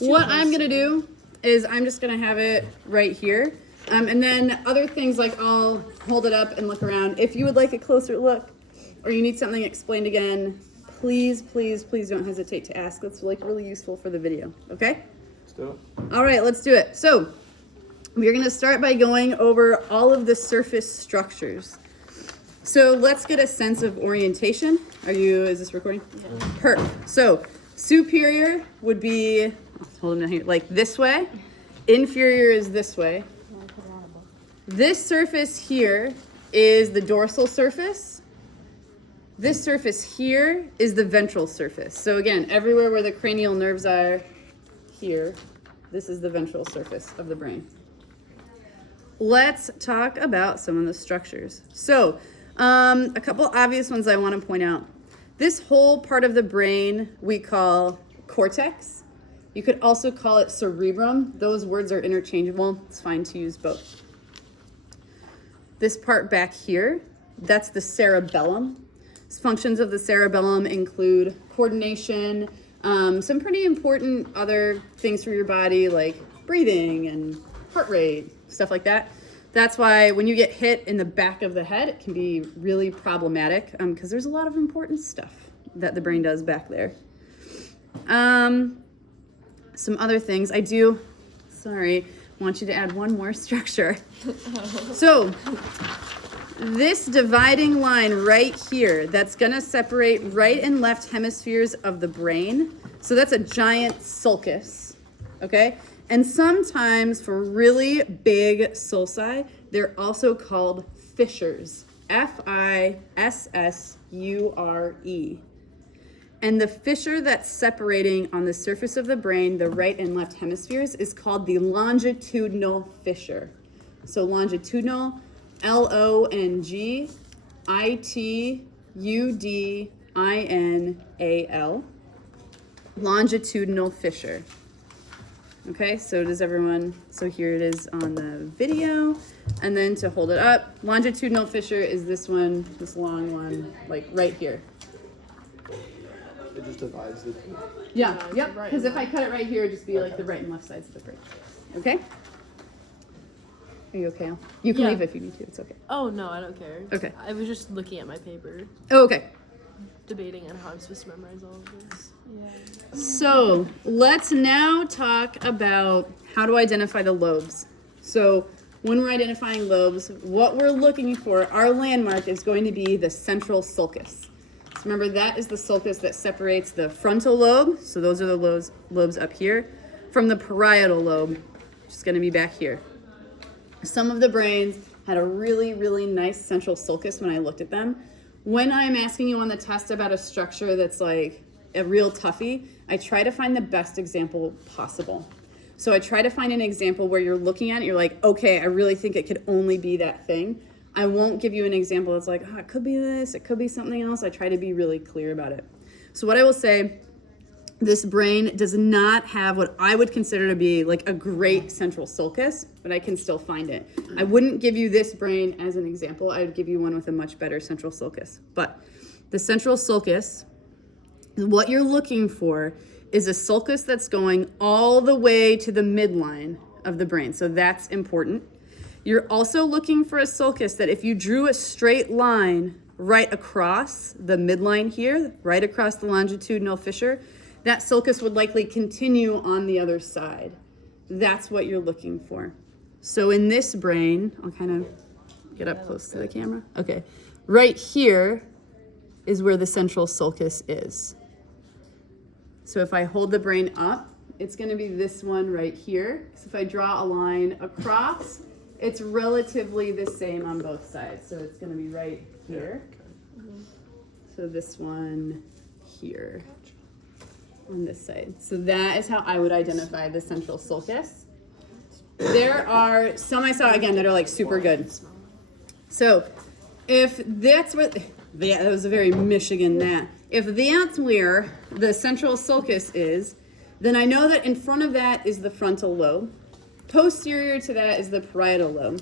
What I'm gonna do is I'm just gonna have it right here. And then other things, like I'll hold it up and look around. If you would like a closer look or you need something explained again, please, please, please don't hesitate to ask. That's like really useful for the video, okay? Let's do it. All right, let's do it. So we're gonna start by going over all of the surface structures. So let's get a sense of orientation. Is this recording? Yeah. Perfect. So superior would be, hold them down here, like this way. Inferior is this way. This surface here is the dorsal surface. This surface here is the ventral surface. So again, everywhere where the cranial nerves are here, this is the ventral surface of the brain. Let's talk about some of the structures. So a couple obvious ones I want to point out. This whole part of the brain we call cortex. You could also call it cerebrum. Those words are interchangeable. It's fine to use both. This part back here, that's the cerebellum. Functions of the cerebellum include coordination, some pretty important other things for your body like breathing and heart rate, stuff like that. That's why when you get hit in the back of the head, it can be really problematic because there's a lot of important stuff that the brain does back there. Some other things want you to add one more structure. So this dividing line right here, that's gonna separate right and left hemispheres of the brain. So that's a giant sulcus, okay? And sometimes for really big sulci, they're also called fissures, Fissure. And the fissure that's separating on the surface of the brain, the right and left hemispheres, is called the longitudinal fissure. So longitudinal, Longitudinal, longitudinal fissure. Okay, so here it is on the video. And then to hold it up, longitudinal fissure is this one, this long one, like right here. It just divides it. Yeah, yep, because if I cut it right here, it'd just be like the right and left sides of the brain. Okay? Are you okay? You can leave if you need to, it's okay. Oh, no, I don't care. Okay. I was just looking at my paper, Oh, okay. debating on how I'm supposed to memorize all of this. Yeah. So let's now talk about how to identify the lobes. So when we're identifying lobes, what we're looking for, our landmark is going to be the central sulcus. So remember, that is the sulcus that separates the frontal lobe, so those are the lobes up here, from the parietal lobe, which is going to be back here. Some of the brains had a really, really nice central sulcus when I looked at them. When I'm asking you on the test about a structure that's like a real toughie, I try to find the best example possible. So I try to find an example where you're looking at it, you're like, okay, I really think it could only be that thing. I won't give you an example that's like, oh, it could be this, it could be something else. I try to be really clear about it. So what I will say, this brain does not have what I would consider to be like a great central sulcus, but I can still find it. I wouldn't give you this brain as an example. I would give you one with a much better central sulcus. But the central sulcus, what you're looking for is a sulcus that's going all the way to the midline of the brain. So that's important. You're also looking for a sulcus that if you drew a straight line right across the midline here, right across the longitudinal fissure, that sulcus would likely continue on the other side. That's what you're looking for. So in this brain, I'll kind of get up close to the camera. Okay, right here is where the central sulcus is. So if I hold the brain up, it's going to be this one right here. So if I draw a line across, it's relatively the same on both sides. So it's going to be right here. So this one here on this side. So that is how I would identify the central sulcus. There are some I saw, again, that are like super good. So if that's what, that was a very Michigan that. If that's where the central sulcus is, then I know that in front of that is the frontal lobe. Posterior to that is the parietal lobe.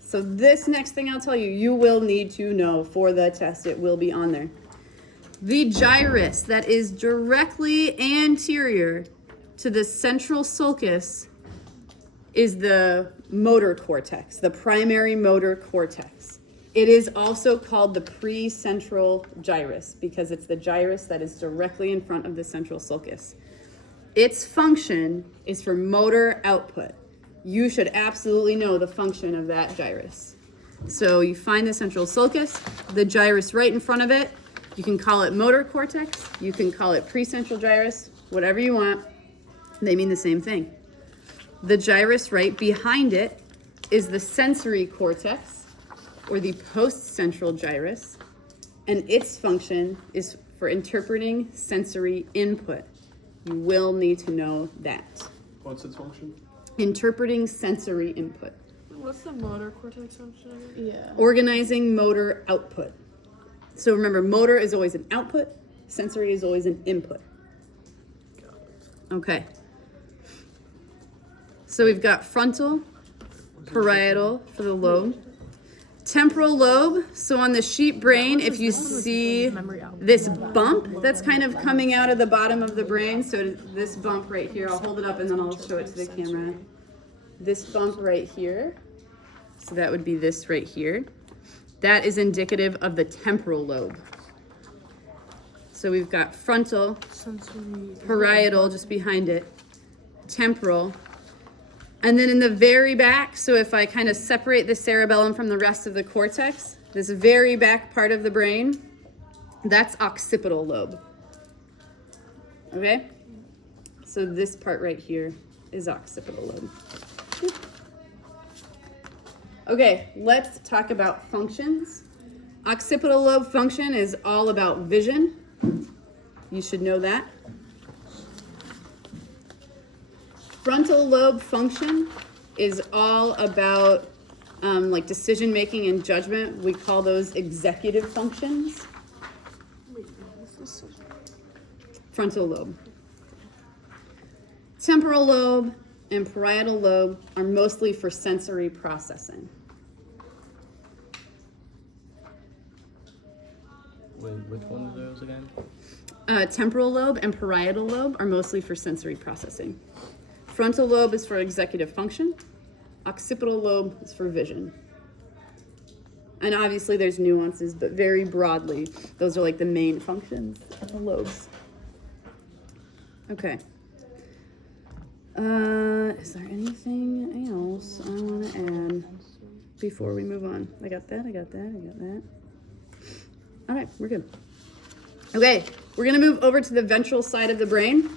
So this next thing I'll tell you, you will need to know for the test. It will be on there. The gyrus that is directly anterior to the central sulcus is the motor cortex, the primary motor cortex. It is also called the precentral gyrus because it's the gyrus that is directly in front of the central sulcus. Its function is for motor output. You should absolutely know the function of that gyrus. So you find the central sulcus, the gyrus right in front of it. You can call it motor cortex, you can call it precentral gyrus, whatever you want. They mean the same thing. The gyrus right behind it is the sensory cortex, or the postcentral gyrus, and its function is for interpreting sensory input. You will need to know that. What's its function? Interpreting sensory input. What's the motor cortex function again? Yeah. Organizing motor output. So remember, motor is always an output, sensory is always an input. Okay. So we've got frontal, parietal for the lobe. Temporal lobe, so on the sheep brain, if you see this bump that's kind of coming out of the bottom of the brain, so this bump right here, I'll hold it up and then I'll show it to the camera. This bump right here, so that would be this right here. That is indicative of the temporal lobe. So we've got frontal, parietal just behind it, temporal, and then in the very back, so if I kind of separate the cerebellum from the rest of the cortex, this very back part of the brain, that's occipital lobe. Okay? So this part right here is occipital lobe. Okay, let's talk about functions. Occipital lobe function is all about vision. You should know that. Frontal lobe function is all about like decision making and judgment. We call those executive functions. Frontal lobe. Temporal lobe and parietal lobe are mostly for sensory processing. Wait, which one of those again? Temporal lobe and parietal lobe are mostly for sensory processing. Frontal lobe is for executive function. Occipital lobe is for vision. And obviously there's nuances, but very broadly, those are like the main functions of the lobes. Okay. Is there anything else I want to add before we move on? I got that. All right, we're good. Okay, we're gonna move over to the ventral side of the brain.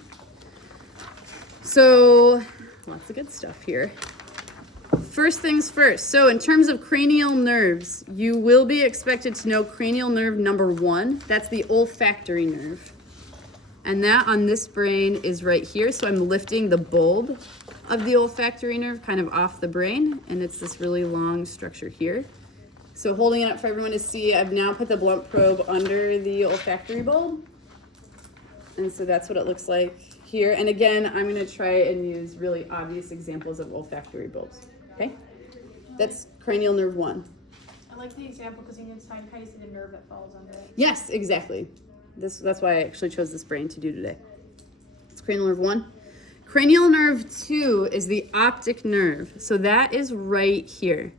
So, lots of good stuff here. First things first. So in terms of cranial nerves, you will be expected to know cranial nerve number 1. That's the olfactory nerve. And that on this brain is right here. So I'm lifting the bulb of the olfactory nerve kind of off the brain. And it's this really long structure here. So holding it up for everyone to see, I've now put the blunt probe under the olfactory bulb. And so that's what it looks like here. And again, I'm going to try and use really obvious examples of olfactory bulbs. Okay? That's cranial nerve 1. I like the example because you can find how you see the nerve that falls under it. Yes, exactly. That's why I actually chose this brain to do today. It's cranial nerve 1. Cranial nerve 2 is the optic nerve. So that is right here.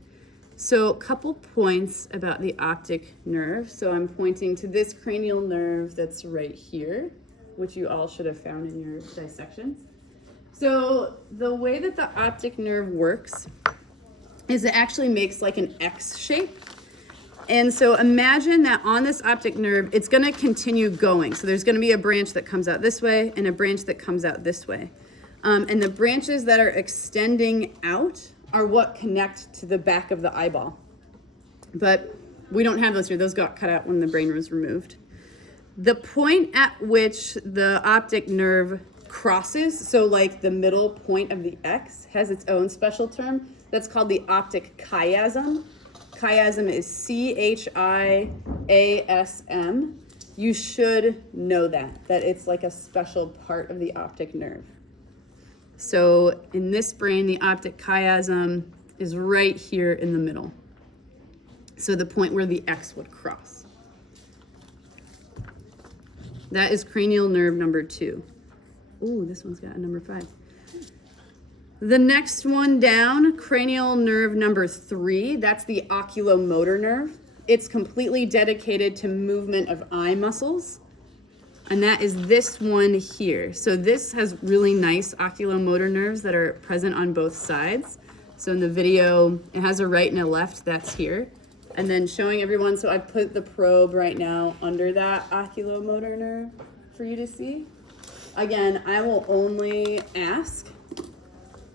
So a couple points about the optic nerve. So I'm pointing to this cranial nerve that's right here, which you all should have found in your dissections. So the way that the optic nerve works is it actually makes like an X shape. And so imagine that on this optic nerve, it's going to continue going. So there's going to be a branch that comes out this way and a branch that comes out this way. And the branches that are extending out are what connect to the back of the eyeball. But we don't have those here. Those got cut out when the brain was removed. The point at which the optic nerve crosses, so like the middle point of the X, has its own special term. That's called the optic chiasm. Chiasm is C-H-I-A-S-M. You should know that it's like a special part of the optic nerve. So in this brain, the optic chiasm is right here in the middle. So the point where the X would cross. That is cranial nerve number 2. Ooh, this one's got a number 5. The next one down, cranial nerve number 3, that's the oculomotor nerve. It's completely dedicated to movement of eye muscles. And that is this one here. So this has really nice oculomotor nerves that are present on both sides. So in the video, it has a right and a left, that's here. And then showing everyone, so I put the probe right now under that oculomotor nerve for you to see. Again, I will only ask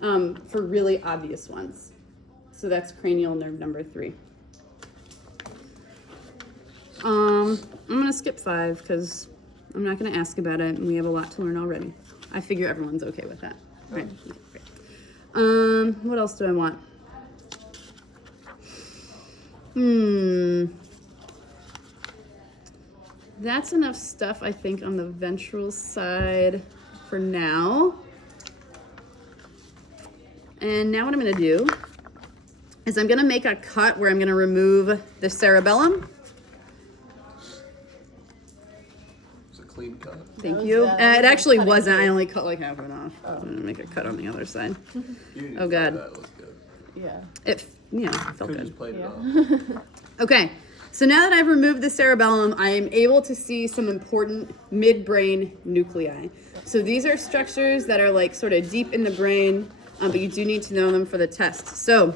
for really obvious ones. So that's cranial nerve number 3. I'm gonna skip 5 because I'm not gonna ask about it and we have a lot to learn already. I figure everyone's okay with that. Right. Great. What else do I want? That's enough stuff, I think, on the ventral side for now. And now what I'm gonna do is I'm gonna make a cut where I'm gonna remove the cerebellum. It's a clean cut. Thank you. that It was actually cutting wasn't. I tape. only cut like half of it off. I'm gonna make a cut on the other side. Oh, God. That was good. Yeah. It, felt Could good. just played it Yeah. off. Okay, so now that I've removed the cerebellum, I am able to see some important midbrain nuclei. So these are structures that are like sort of deep in the brain, but you do need to know them for the test. So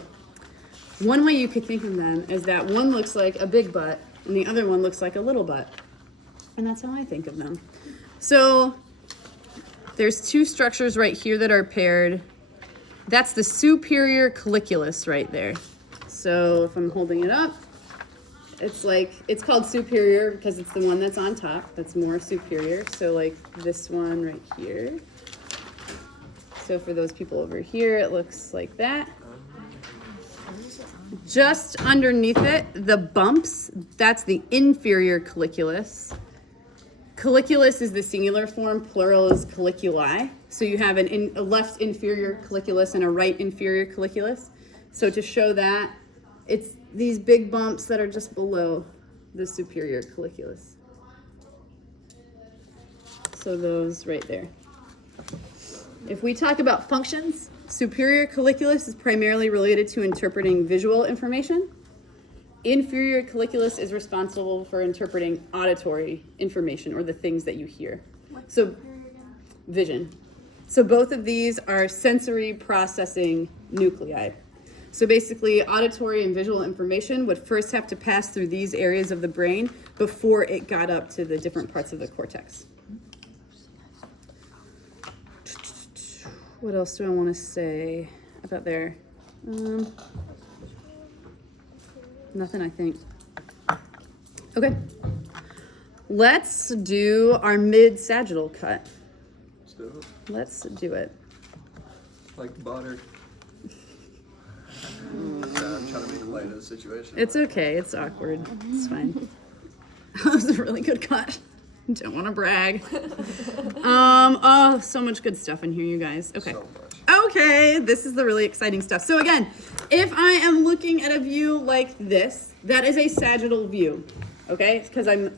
one way you could think of them is that one looks like a big butt and the other one looks like a little butt. And that's how I think of them. So there's 2 structures right here that are paired. That's the superior colliculus right there. So if I'm holding it up, it's called superior because it's the one that's on top. That's more superior. So like this one right here. So for those people over here, it looks like that. Just underneath it, the bumps, that's the inferior colliculus. Colliculus is the singular form, plural is colliculi. So you have a left inferior colliculus and a right inferior colliculus. So to show that, it's these big bumps that are just below the superior colliculus. So those right there. If we talk about functions, superior colliculus is primarily related to interpreting visual information. Inferior colliculus is responsible for interpreting auditory information or the things that you hear. So vision. So both of these are sensory processing nuclei. So basically, auditory and visual information would first have to pass through these areas of the brain before it got up to the different parts of the cortex. What else do I want to say about there? Nothing, I think. Okay. Let's do our mid-sagittal cut. Let's do it. Let's do it. Like butter. I'm trying to make light of the situation. It's okay. It's awkward. It's fine. That was a really good cut. Don't want to brag. Oh, so much good stuff in here, you guys. Okay. So much. Okay, this is the really exciting stuff. So again, if I am looking at a view like this, that is a sagittal view. Okay, because I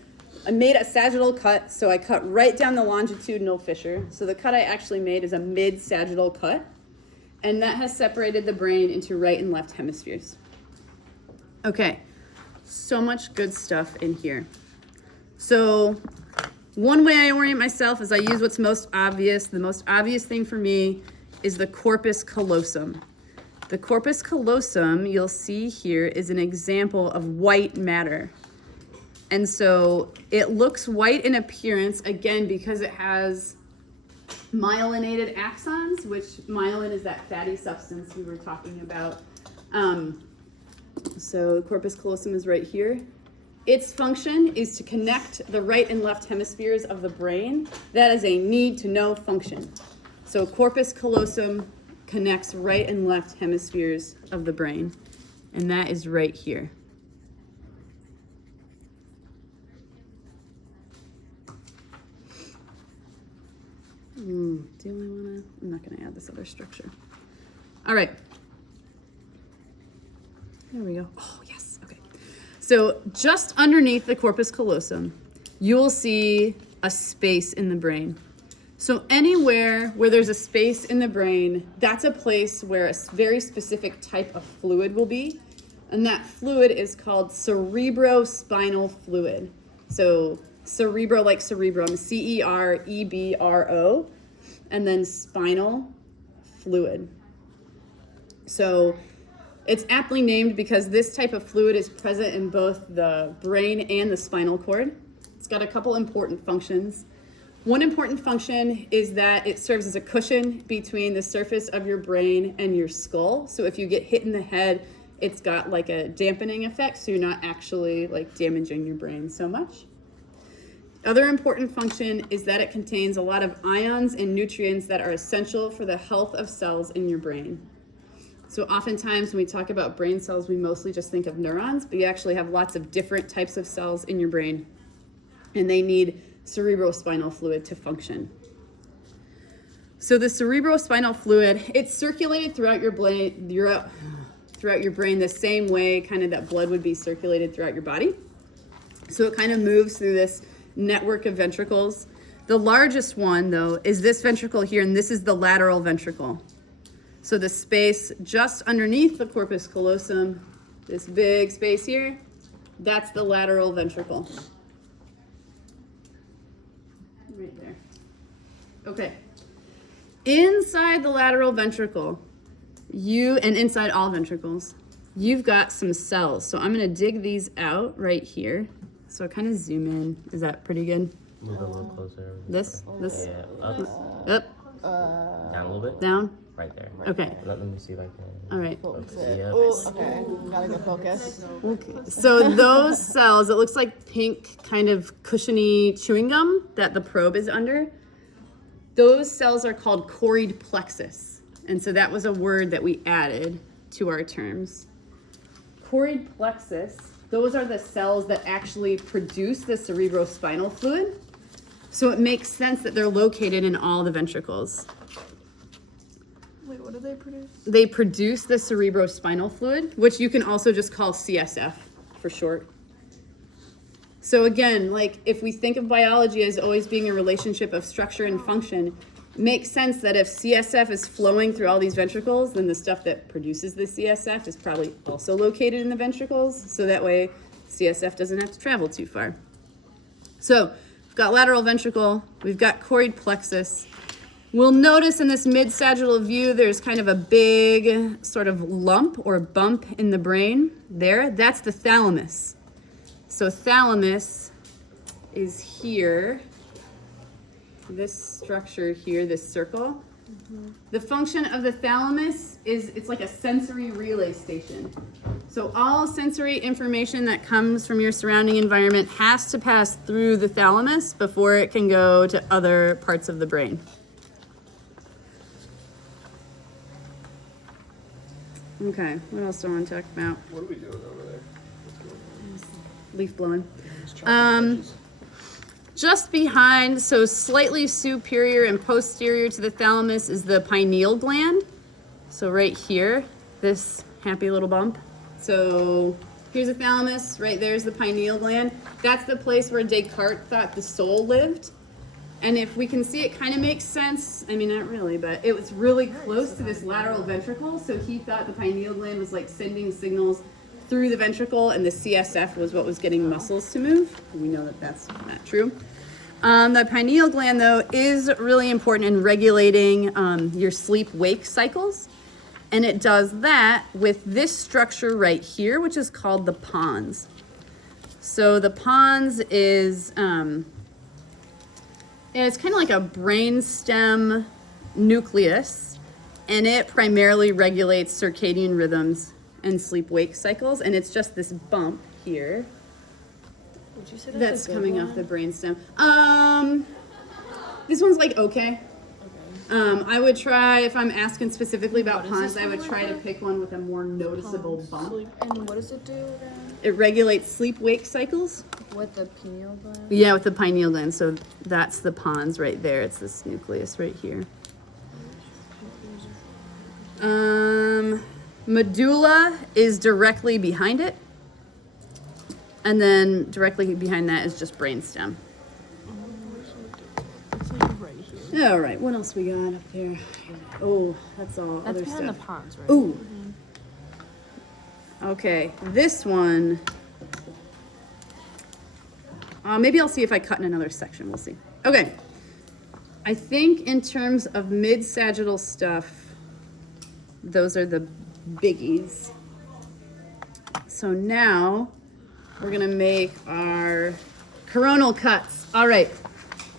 made a sagittal cut, so I cut right down the longitudinal fissure. So the cut I actually made is a mid-sagittal cut. And that has separated the brain into right and left hemispheres. Okay, so much good stuff in here. So one way I orient myself is I use what's most obvious. The most obvious thing for me is the corpus callosum. The corpus callosum, you'll see here, is an example of white matter. And so it looks white in appearance, again, because it has myelinated axons, which myelin is that fatty substance we were talking about. So corpus callosum is right here. Its function is to connect the right and left hemispheres of the brain. That is a need-to-know function. So corpus callosum connects right and left hemispheres of the brain, and that is right here. Do I wanna? I'm not gonna add this other structure. All right. There we go. Oh, yes. Okay. So just underneath the corpus callosum, you will see a space in the brain. So anywhere where there's a space in the brain, that's a place where a very specific type of fluid will be. And that fluid is called cerebrospinal fluid. So cerebro like cerebrum, CEREBRO, and then spinal fluid. So it's aptly named because this type of fluid is present in both the brain and the spinal cord. It's got a couple important functions. One important function is that it serves as a cushion between the surface of your brain and your skull. So if you get hit in the head, it's got like a dampening effect, so you're not actually like damaging your brain so much. Other important function is that it contains a lot of ions and nutrients that are essential for the health of cells in your brain. So oftentimes when we talk about brain cells, we mostly just think of neurons, but you actually have lots of different types of cells in your brain, and they need cerebrospinal fluid to function. So the cerebrospinal fluid, it's circulated throughout your brain, the same way kind of that blood would be circulated throughout your body. So it kind of moves through this network of ventricles. The largest one, though, is this ventricle here, and this is the lateral ventricle. So the space just underneath the corpus callosum, this big space here, that's the lateral ventricle. Right there. Okay. Inside the lateral ventricle, and inside all ventricles, you've got some cells. So I'm going to dig these out right here. So kind of zoom in. Is that pretty good? Move a little closer. This? Yeah, up, Up, down a little bit. down? Right there. Okay. Let me see if I can. All right. Focus. Yep. Okay, gotta get focused. Okay. So those cells, it looks like pink kind of cushiony chewing gum that the probe is under. Those cells are called choroid plexus. And so that was a word that we added to our terms. Choroid plexus, those are the cells that actually produce the cerebrospinal fluid. So it makes sense that they're located in all the ventricles. Wait, what do they produce? They produce the cerebrospinal fluid, which you can also just call CSF for short. So again, like if we think of biology as always being a relationship of structure and function, it makes sense that if CSF is flowing through all these ventricles, then the stuff that produces the CSF is probably also located in the ventricles. So that way CSF doesn't have to travel too far. So we've got lateral ventricle, we've got choroid plexus. We'll notice in this mid-sagittal view, there's kind of a big sort of lump or bump in the brain there. That's the thalamus. So thalamus is here, this structure here, this circle. The function of the thalamus is it's like a sensory relay station. So all sensory information that comes from your surrounding environment has to pass through the thalamus before it can go to other parts of the brain. Okay, what else do I want to talk about? What are we doing over there? Leaf blowing. Just behind, so slightly superior and posterior to the thalamus is the pineal gland. So right here, this happy little bump. So here's the thalamus, right there's the pineal gland. That's the place where Descartes thought the soul lived. And if we can see, it kind of makes sense. I mean, not really, but it was really close to this lateral ventricle. So he thought the pineal gland was like sending signals through the ventricle, and the CSF was what was getting muscles to move. We know that that's not true. The pineal gland, though, is really important in regulating your sleep-wake cycles. And it does that with this structure right here, which is called the pons. So the pons is... it's kind of like a brainstem nucleus, and it primarily regulates circadian rhythms and sleep-wake cycles, and it's just this bump here Would you say that's a good coming one? off the brainstem. This one's like okay. I would try, if I'm asking specifically about What is pons, this I would one try to like? pick one with a more noticeable bump. Sleep. And what does it do again? It regulates sleep-wake cycles. With the pineal gland? Yeah, with the pineal gland. So that's the pons right there. It's this nucleus right here. Medulla is directly behind it. And then directly behind that is just brainstem. It's like right here. All right, what else we got up there? Oh, that's all That's other behind stuff. the ponds, right? Ooh. Okay, this one. Maybe I'll see if I cut in another section. We'll see. Okay. I think in terms of mid-sagittal stuff, those are the biggies. So now we're gonna make our coronal cuts. All right.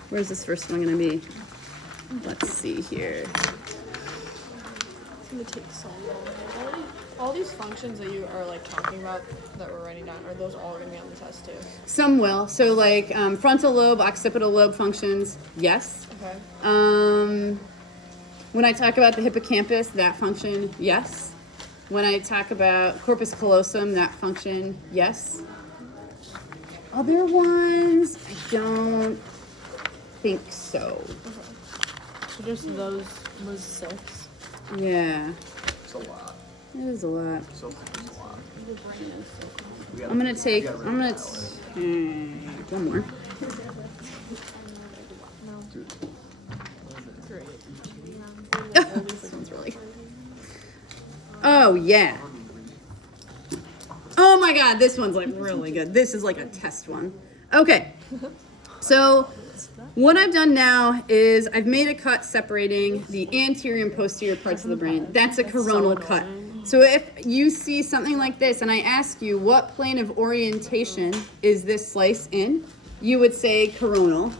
Where's this first one gonna be? Let's see here. It's gonna take so long. All these functions that you are like talking about that we're writing down, are those all gonna be on the test too? Some will. So like frontal lobe, occipital lobe functions, yes. Okay. When I talk about the hippocampus, that function, yes. When I talk about corpus callosum, that function, yes. Other ones, I don't think so. So just those was 6. Yeah, It's a lot. it is a lot. So it's a lot. We gotta- I'm gonna take, we gotta I'm gonna write take one more. Great. This one's really. Oh yeah. Oh my god, this one's like really good. This is like a test one. Okay. So what I've done now is I've made a cut separating the anterior and posterior parts of the brain. That's a coronal cut. So if you see something like this and I ask you what plane of orientation is this slice in, you would say coronal.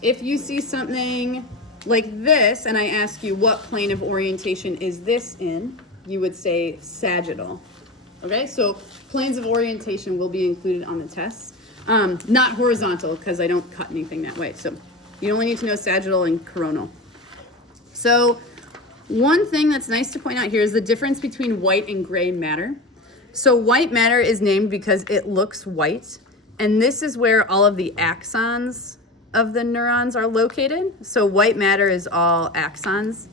If you see something like this and I ask you what plane of orientation is this in, you would say sagittal. Okay, so planes of orientation will be included on the test. Not horizontal because I don't cut anything that way. So you only need to know sagittal and coronal. So one thing that's nice to point out here is the difference between white and gray matter. So white matter is named because it looks white, and this is where all of the axons of the neurons are located. So white matter is all axons.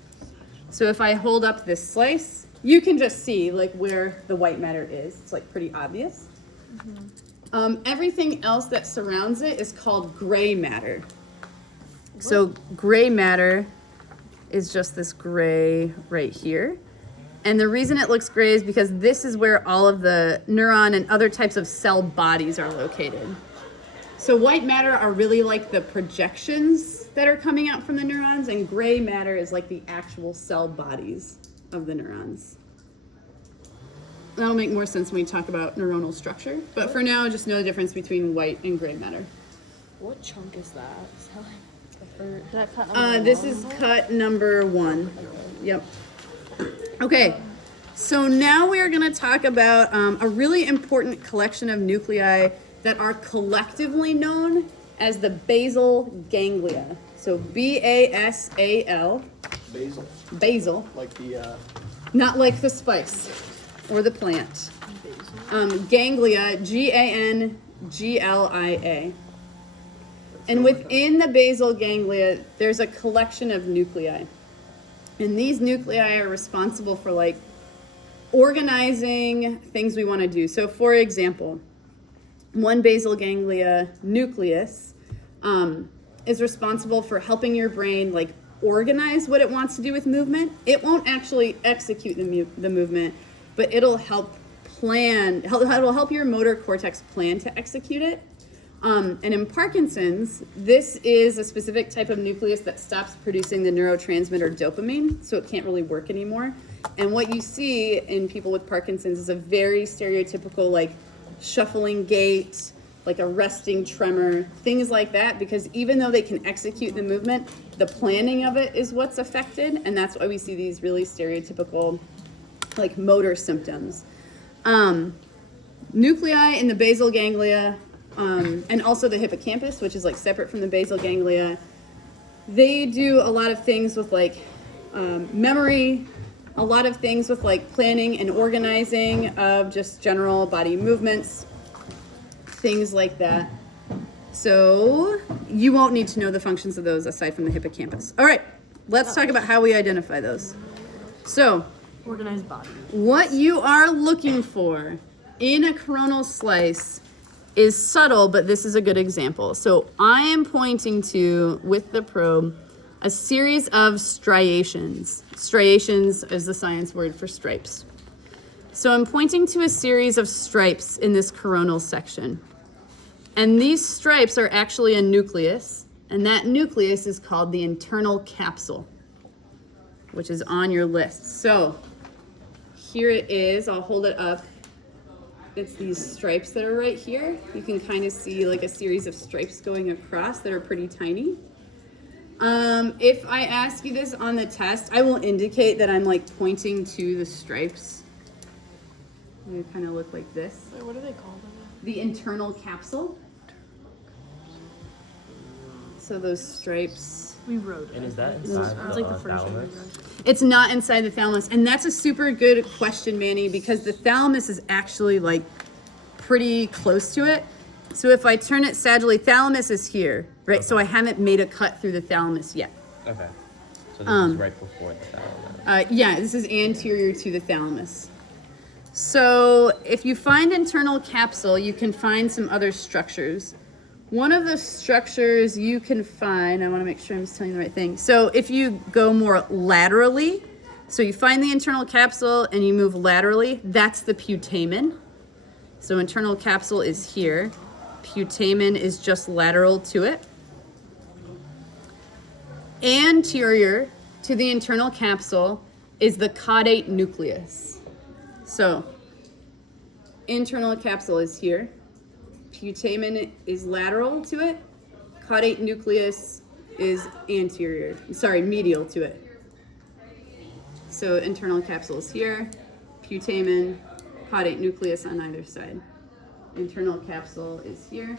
So if I hold up this slice, you can just see like where the white matter is. It's like pretty obvious. Everything else that surrounds it is called gray matter. So gray matter is just this gray right here. And the reason it looks gray is because this is where all of the neuron and other types of cell bodies are located. So white matter are really like the projections that are coming out from the neurons, and gray matter is like the actual cell bodies of the neurons. That'll make more sense when we talk about neuronal structure, but for now, just know the difference between white and gray matter. What chunk is that? Is that like did I cut number This one? is cut number 1. Yep. Okay, so now we are going to talk about a really important collection of nuclei that are collectively known as the basal ganglia. So B-A-S-A-L, Basil, basal, like the not like the spice or the plant. Ganglia, G-A-N-G-L-I-A. And within the basal ganglia, there's a collection of nuclei. And these nuclei are responsible for like organizing things we want to do. So for example, one basal ganglia nucleus is responsible for helping your brain like organize what it wants to do with movement. It won't actually execute the movement, but it'll help plan, it'll help your motor cortex plan to execute it. And in Parkinson's, this is a specific type of nucleus that stops producing the neurotransmitter dopamine, so it can't really work anymore. And what you see in people with Parkinson's is a very stereotypical like shuffling gait, like a resting tremor, things like that, because even though they can execute the movement, the planning of it is what's affected, and that's why we see these really stereotypical like motor symptoms. Nuclei in the basal ganglia, and also the hippocampus, which is like separate from the basal ganglia, they do a lot of things with like memory, a lot of things with like planning and organizing of just general body movements, things like that. So you won't need to know the functions of those aside from the hippocampus. All right, let's talk about how we identify those. So Organized body. what you are looking for in a coronal slice is subtle, but this is a good example. So I am pointing to, with the probe, a series of striations. Striations is the science word for stripes. So I'm pointing to a series of stripes in this coronal section. And these stripes are actually a nucleus, and that nucleus is called the internal capsule, which is on your list. So here it is, I'll hold it up. It's these stripes that are right here. You can kind of see like a series of stripes going across that are pretty tiny. If I ask you this on the test, I will indicate that I'm like pointing to the stripes. They kind of look like this. Wait, what do they call them? The internal capsule. So those stripes. We wrote And is that inside It's the like the first thalamus? It's not inside the thalamus. And that's a super good question, Manny, because the thalamus is actually like pretty close to it. So if I turn it sagittally, thalamus is here, right? So I haven't made a cut through the thalamus yet. Okay. So this is right before the thalamus. Yeah, this is anterior to the thalamus. So if you find internal capsule, you can find some other structures. One of the structures you can find, I want to make sure I'm just telling you the right thing. So if you go more laterally, so you find the internal capsule and you move laterally, that's the putamen. So internal capsule is here. Putamen is just lateral to it. Anterior to the internal capsule is the caudate nucleus. So internal capsule is here. Putamen is lateral to it. Caudate nucleus is medial to it. So internal capsule is here. Putamen, caudate nucleus on either side. Internal capsule is here.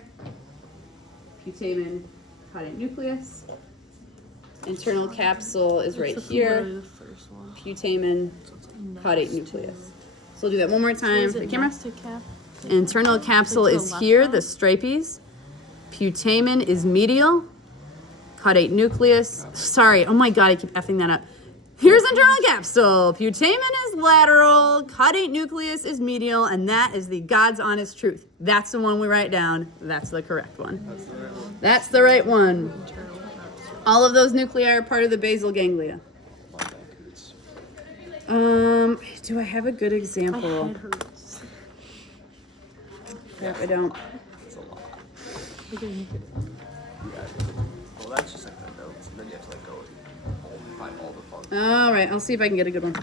Putamen, caudate nucleus. Internal capsule is right here. The first one. Putamen, caudate nucleus. So we'll do that one more time Is for the it camera. next to cap? Internal capsule Like to the is left here, now? the stripies. Putamen is medial. Caudate nucleus. Sorry, oh my god, I keep effing that up. Here's internal capsule. Putamen is lateral. Caudate nucleus is medial, and that is the God's honest truth. That's the one we write down. That's the correct one. That's the right one. All of those nuclei are part of the basal ganglia. Do I have a good example? Crap, I don't. It's a lot. Well, that's just like the notes, and then you have to like go and find all the functions. All right, I'll see if I can get a good one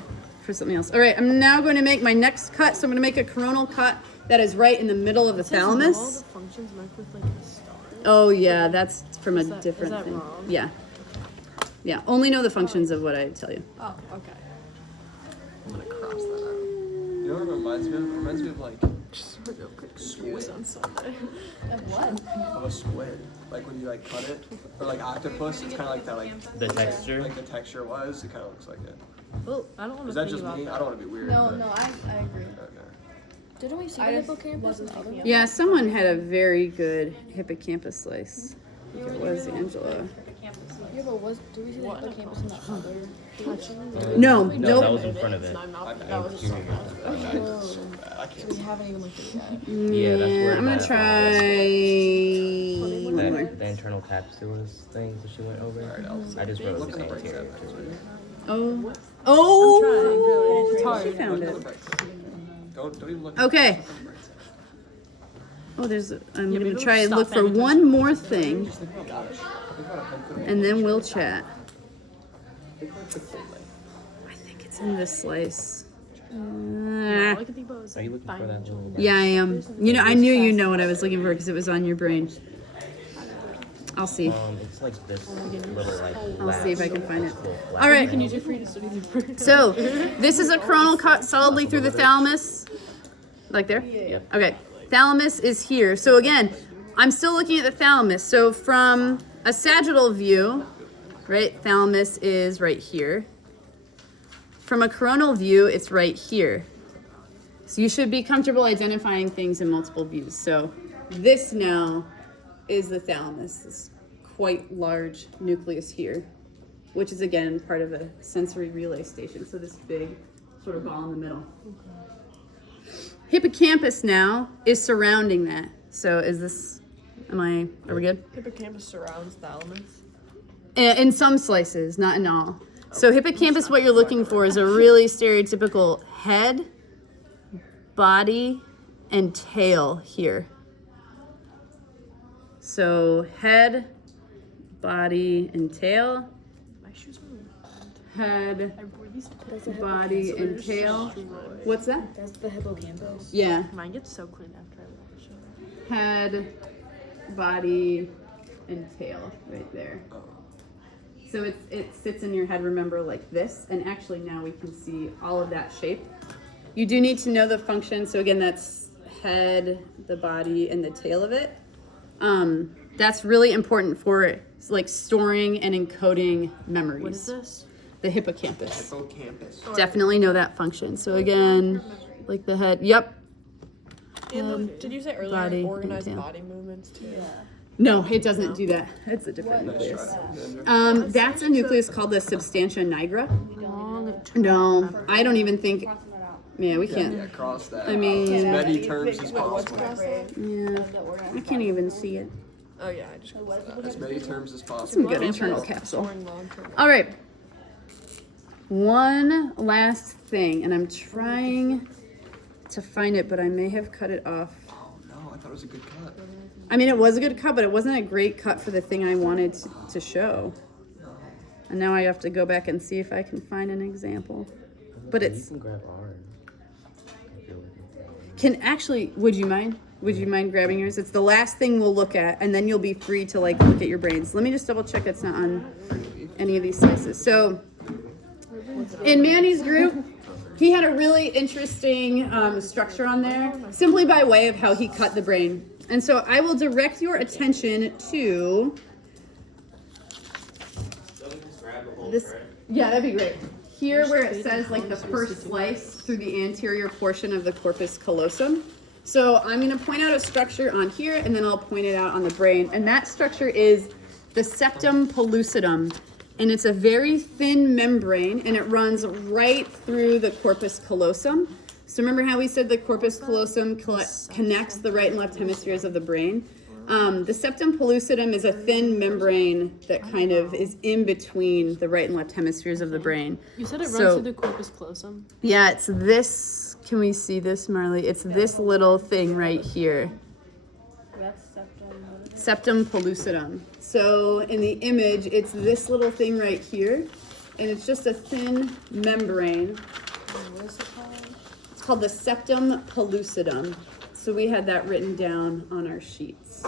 for something else. All right, I'm now going to make my next cut. So I'm going to make a coronal cut that is right in the middle of the All thalamus. the functions marked with like a star. Oh yeah, that's from a Is that- different is that thing. wrong? Yeah. Yeah, only know the functions of what I tell you. Oh, okay. I'm gonna cross that out. You know what it reminds me of? It reminds me of like Squid on Sunday. of a squid. Like when you like cut it, or like octopus. It's kind of like that. Like The texture? Like the texture was. It kind of looks like it. Well, I don't want Is to that think just about me? that. I don't want to be weird. No, but- no, I agree. Okay. Didn't we see I the just hippocampus wasn't and other thinking one? Yeah, someone had a very good hippocampus slice. I think it was Angela. Yeah, but did we see the hippocampus in that other section? No, No, nope. that was in front of it. No, I'm not. In That was junior year. I can't. We haven't even looked at it yet. Yeah, that's where I'm gonna that- try one more. The internal capsules things that she went over. I just wrote Look at the break anterior. Oh. Oh! It's hard. She found Look it. at the break. Don't even look. Okay. Look at the break. Oh, there's. I'm maybe gonna try and stop look for paying one more thing, Think about it. and then we'll chat. I think it's in this slice. All I can think about is Are you looking for that little? Yeah, I am. You know, I knew you know what I was looking for because it was on your brain. I'll see. It's like this little like. I'll see if I can find it. All All right. can use it free to study the brain. So, this is a coronal cut solidly through the thalamus. Like there? Yep. Okay. Thalamus is here. So again, I'm still looking at the thalamus. So from a sagittal view, right, thalamus is right here. From a coronal view, it's right here. So you should be comfortable identifying things in multiple views. So this now is the thalamus, this quite large nucleus here, which is again part of a sensory relay station. So this big sort of ball in the middle. Hippocampus now is surrounding that. So is this, are we good? Hippocampus surrounds thalamus. In some slices, not in all. So hippocampus, what you're looking for is a really stereotypical head, body, and tail here. So head, body, and tail. Head, That's the body, and tail. What's that? That's the hippocampus. Yeah. Mine gets so clean after I wash it. Head, body, and tail right there. So it sits in your head, remember, like this. And actually now we can see all of that shape. You do need to know the function. So again, that's head, the body, and the tail of it. That's really important for like storing and encoding memories. What is this? The hippocampus. Hippocampus. Definitely know that function. So again, like the head. Yep. And did you say earlier body and organized tail. body movements too? No, it doesn't do that. It's a different nucleus. That's a nucleus called the substantia nigra. No, I don't even think. Yeah, we Yeah, can't. cross that. I mean, as many terms as possible. yeah, I can't even see it. Oh yeah, I just As many terms as Some possible. good internal capsule. storing long-term. All right. One last thing, and I'm trying to find it, but I may have cut it off. Oh no, I thought it was a good cut. I mean, it was a good cut, but it wasn't a great cut for the thing I wanted to show. And now I have to go back and see if I can find an example. But You it's can grab ours. If you're looking for it. can actually. Would you mind? Would you mind grabbing yours? It's the last thing we'll look at, and then you'll be free to like look at your brains. Let me just double check it's not on any of these slices. So in Manny's group, he had a really interesting structure on there, simply by way of how he cut the brain. And so I will direct your attention to this. Yeah, that'd be great. Here where it says like the first slice through the anterior portion of the corpus callosum. So I'm going to point out a structure on here, and then I'll point it out on the brain. And that structure is the septum pellucidum. And it's a very thin membrane, and it runs right through the corpus callosum. So remember how we said the corpus callosum connects the right and left hemispheres of the brain? The septum pellucidum is a thin membrane that kind of is in between the right and left hemispheres of the brain. You said it runs So- through the corpus callosum. Yeah, it's this. Can we see this, Marley? It's this little thing right here. That's septum. Septum pellucidum. So in the image, it's this little thing right here, and it's just a thin membrane. What is it called? It's called the septum pellucidum. So we had that written down on our sheets.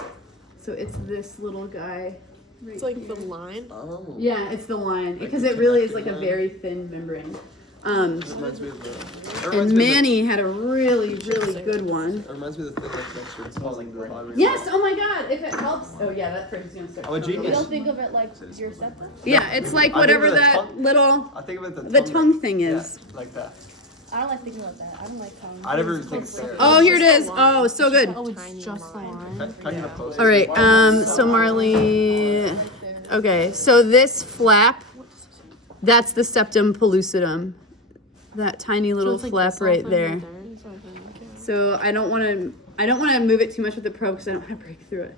So it's this little guy right It's like here. the line. Oh. Yeah, it's the line, because it really is like a very thin membrane. Reminds me of the. It And reminds me of Manny had a really, really good one. the. It reminds me of the thing that's next to it. It's falling to the bottom. Yes, oh my god, if it helps. Oh yeah, that phrase is gonna start. I'm a You genius. don't think of it like your septum? Yeah, it's like I think whatever of the that tongue. little, I think of it the tongue thing Yeah, is. like that. I don't like thinking about that. I don't like tongue. I never think it's there. Oh, here it is. Oh, so good. Oh, it's just the line. Can I get up closer? All right, so Marley, okay, so this flap, that's the septum pellucidum. That tiny little flap right there. So I don't want to move it too much with the probe because I don't want to break through it.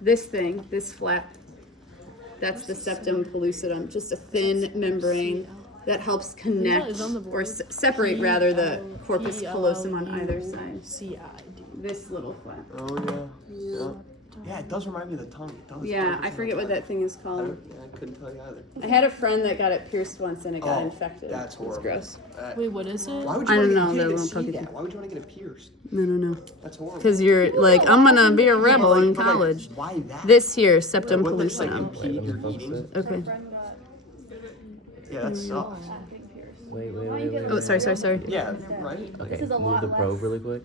This thing, this flap, that's the septum pellucidum, just a thin membrane that helps connect is on the or board. separate rather the corpus callosum on either side. CID. This little flap. Oh yeah. Yeah, it does remind me of the tongue. It does. Yeah, I forget what that thing is I, called. I couldn't tell you either. I had a friend that got it pierced once and it got Oh, infected. that's It was horrible. gross. Wait, what is it? Why would you I want don't to know, get, they're you little see pokey that? things. Why would you want to get it pierced? No. That's horrible. Because you're like, I'm gonna be a rebel in But, like, college. why that? This here, septum Wouldn't this, like, pellucidum. impede your eating? Okay. Yeah, that sucks. Wait. Oh, sorry. Yeah, right? Okay, is a move lot the probe less- really quick.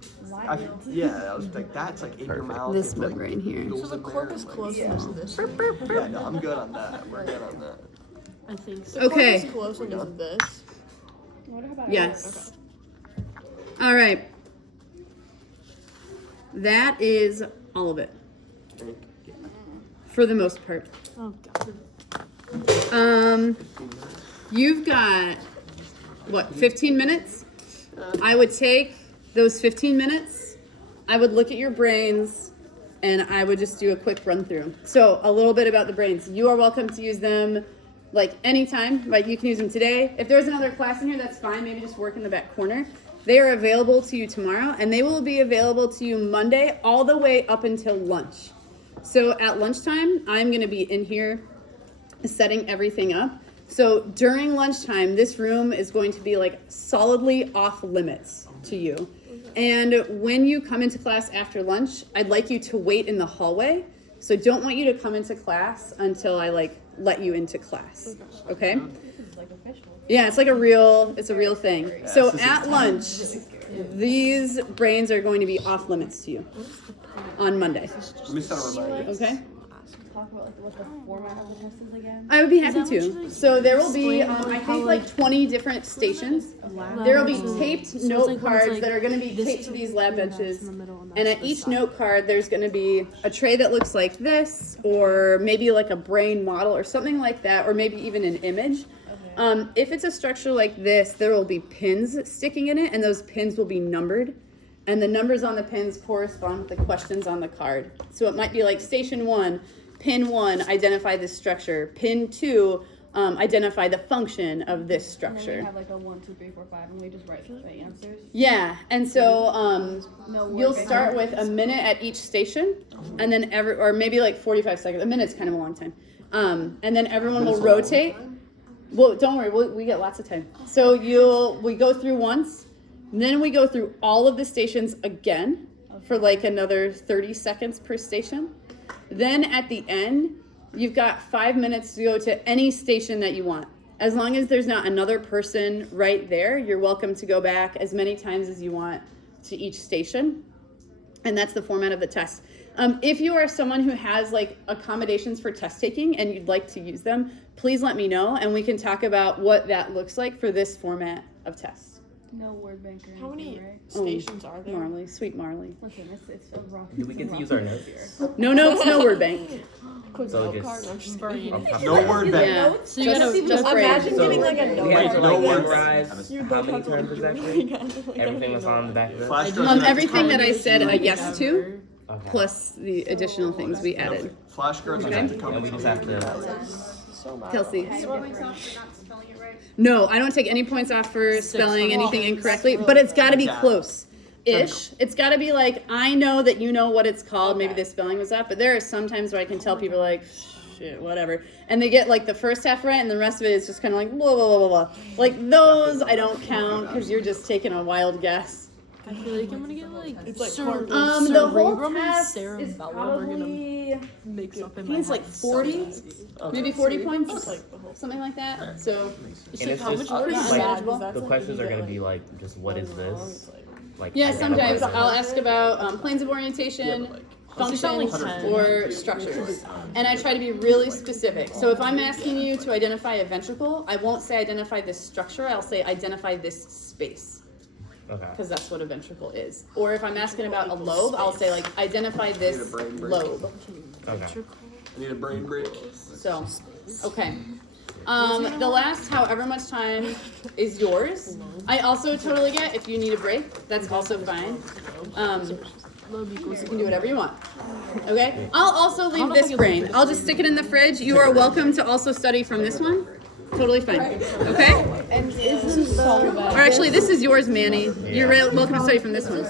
Yeah, I was like, that's like in your Perfect. mouth. This it's, like, membrane here. noodles So the in there, corpus like- callosum is this. Yeah, no, I'm good on that. We're good on that. I think so. Okay. The corpus callosum is this. What about Yes. All right. That is all of it. For the most part. Oh god. You've got, what, 15 minutes? I would take those 15 minutes. I would look at your brains and I would just do a quick run through. So a little bit about the brains. You are welcome to use them like anytime, like you can use them today. If there's another class in here, that's fine. Maybe just work in the back corner. They are available to you tomorrow, and they will be available to you Monday all the way up until lunch. So at lunchtime, I'm going to be in here setting everything up. So during lunchtime, this room is going to be like solidly off limits to you. And when you come into class after lunch, I'd like you to wait in the hallway. So don't want you to come into class until I like let you into class. Okay? Yeah, it's like a real thing. So at lunch, these brains are going to be off limits to you on Monday. Let me set a reminder. Okay? Talk about like what the format of the test is again. I would be happy to. So there will be, I think, like 20 different stations. There will be taped note cards that are going to be taped to these lab benches. And at each note card, there's going to be a tray that looks like this, or maybe like a brain model or something like that, or maybe even an image. If it's a structure like this, there will be pins sticking in it, and those pins will be numbered. And the numbers on the pins correspond with the questions on the card. So it might be like station 1, pin 1, identify this structure. Pin 2, identify the function of this And then we structure. have like a 1, 2, 3, 4, 5, and we just write the answers. Yeah, and so No you'll word start bank. with a minute at each station, and then or maybe like 45 seconds. A minute's kind of a long time. And then everyone will rotate. Well, don't worry, we get lots of time. So we go through once, and then we go through all of the stations again for like another 30 seconds per station. Then at the end, you've got 5 minutes to go to any station that you want. As long as there's not another person right there, you're welcome to go back as many times as you want to each station. And that's the format of the test. If you are someone who has like accommodations for test taking and you'd like to use them, please let me know and we can talk about what that looks like for this format of tests. No word bank or anything, How many right? stations are there? Marley, sweet Marley. Listen, it's a rough. Do we get to use our notes? No notes, no word bank. Quick So note just- card. I'm just burning. No word bank. Yeah, So you gotta just brain. imagine So getting like a note we had to card. No like words. memorize how many terms exactly? Everything was on the back of it? Flashcards. Everything that I said a yes to, Okay. plus the additional things we added. Flashcards are have to come. And we just have to. So bad. Kelsey. Points off for not spelling it right. No, I don't take any points off for spelling anything incorrectly, but it's got to be Yeah. close-ish. It's got to be like, I know that you know what it's called. Maybe the spelling was off, but there are some times where I can tell people like, shit, whatever. And they get like the first half right, and the rest of it is just kind of like, blah, blah, blah, blah, blah. Like those I don't count because you're just taking a wild guess. I feel like I'm gonna get like it's like The whole cerebrum and test is cerebellum are gonna probably, mix up in I my think it's head like 40, maybe 40 points, It's like the whole. something like that. So It's And like it's how much just work is like that? 'Cause that's the like questions you are get, gonna be like, just what is this? Like yeah, sometimes identify I'll them. ask about planes of orientation, functions, or structures. And I try to be really specific. So if I'm asking you to identify a ventricle, I won't say identify this structure, I'll say identify this space. Okay. Because that's what a ventricle is. Or if I'm asking about a lobe, I'll say like identify this lobe. Okay. I need a brain break. So, okay. The last however much time is yours. I also totally get if you need a break, that's also fine. You can do whatever you want. Okay? I'll also leave this brain. I'll just stick it in the fridge. You are welcome to also study from this one. Totally fine. Okay? Or actually, this is yours, Manny. You're welcome to study from this one.